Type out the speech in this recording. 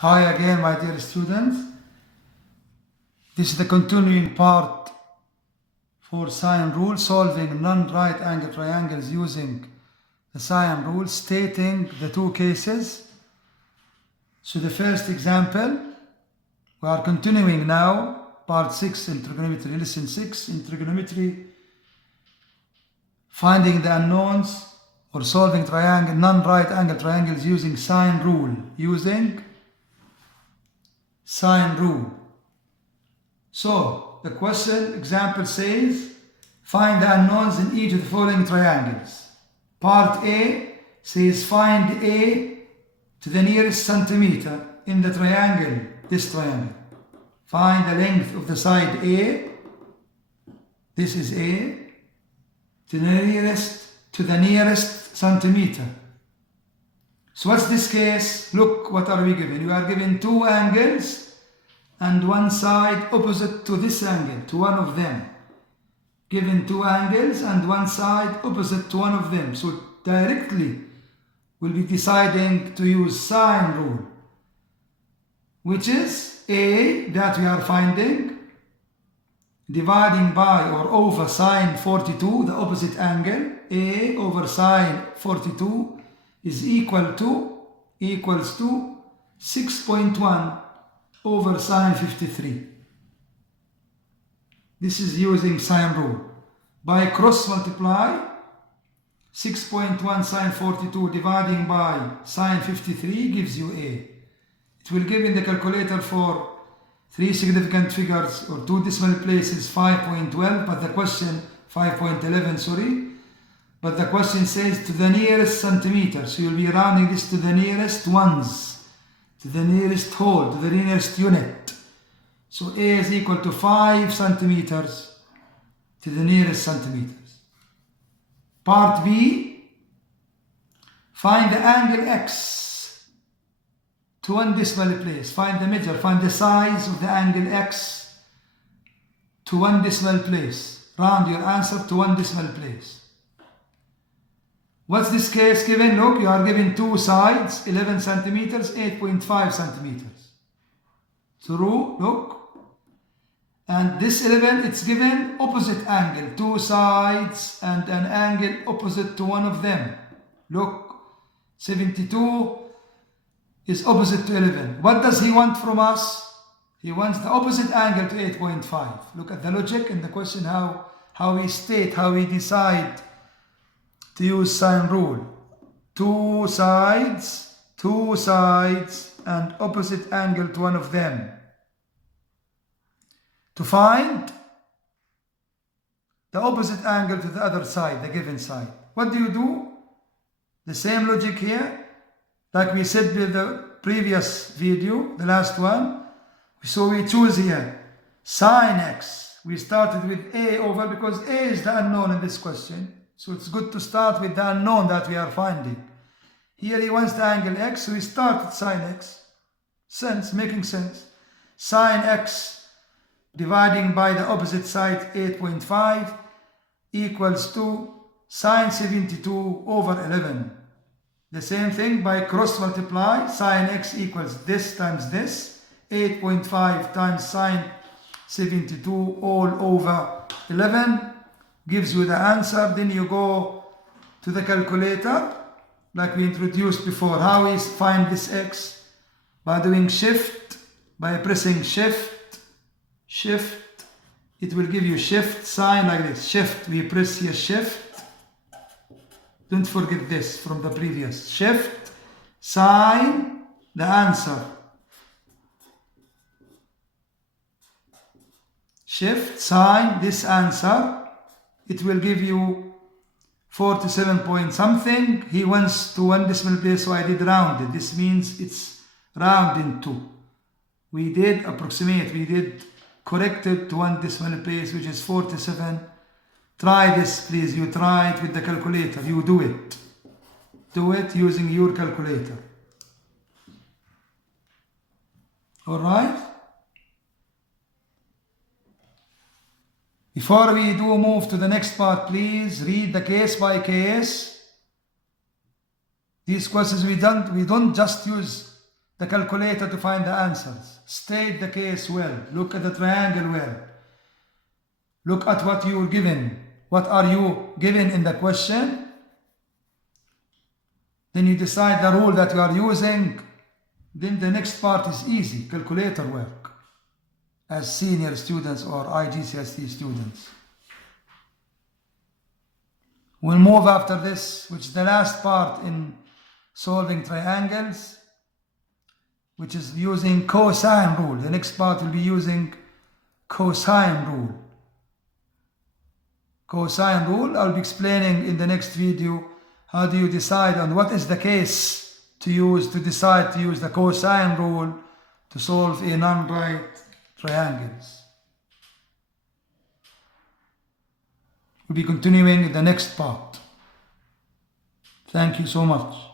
Hi again, my dear students. This is the continuing part for sine rule, solving non-right angle triangles using the sine rule, stating the two cases. So the first example, we are continuing now, part 6 in trigonometry, lesson 6 in trigonometry, finding the unknowns or solving non-right angle triangles using sine rule, So, the question example says, find the unknowns in each of the following triangles. Part A says find A to the nearest centimeter in the triangle, this triangle. Find the length of the side A, this is A, to the nearest centimeter. So what's this case? Look, what are we given? We are given two angles and one side opposite to this angle, to one of them. Given two angles and one side opposite to one of them. So directly we'll be deciding to use sine rule, which is A that we are finding, dividing by or over sine 42, the opposite angle. A over sine 42 is equals to 6.1 over sine 53. This is using sine rule. By cross multiply, 6.1 sine 42 dividing by sine 53 gives you A. It will give in the calculator for three significant figures or two decimal places 5.12, but the question 5.11, sorry. But the question says to the nearest centimeter. So you'll be rounding this to the nearest ones, to the nearest whole, to the nearest unit. So A is equal to 5 centimeters to the nearest centimeters. Part B, find the angle X to one decimal place. Find the measure, find the size of the angle X to one decimal place. Round your answer to one decimal place. What's this case given? Look, you are given two sides, 11 centimeters, 8.5 centimeters. Through, look. And this 11, it's given opposite angle, two sides and an angle opposite to one of them. Look, 72 is opposite to 11. What does he want from us? He wants the opposite angle to 8.5. Look at the logic in the question, how we decide to use sine rule. Two sides and opposite angle to one of them. To find the opposite angle to the other side, the given side. What do? The same logic here, like we said with the previous video, the last one. So we choose here sine x. We started with A over, because A is the unknown in this question. So it's good to start with the unknown that we are finding. Here he wants the angle x, so we start with sine x. Making sense. Sine x dividing by the opposite side 8.5 equals to sine 72 over 11. The same thing by cross multiply, sine x equals this times this, 8.5 times sine 72 all over 11. Gives you the answer. Then you go to the calculator like we introduced before. How we find this x? By doing shift, by pressing shift, it will give you shift sign like this. Shift, we press here shift. Don't forget this from the previous. Shift, sign, the answer. Shift, sign, this answer. It will give you 47 point something. He wants to one decimal place, so I did rounded. This means it's rounding to. We did approximate, we did correct it to one decimal place, which is 47. Try this, please. You try it with the calculator. You do it. Do it using your calculator. All right? Before we do move to the next part, please read the case by case. These questions we don't just use the calculator to find the answers. State the case well. Look at the triangle well. Look at what you were given. What are you given in the question? Then you decide the rule that you are using. Then the next part is easy, calculator work, as senior students or IGCSE students. We'll move after this, which is the last part in solving triangles, which is using cosine rule. The next part will be using cosine rule. Cosine rule, I'll be explaining in the next video how do you decide on what is the case to use to decide to use the cosine rule to solve a non-right triangles. We'll be continuing in the next part. Thank you so much.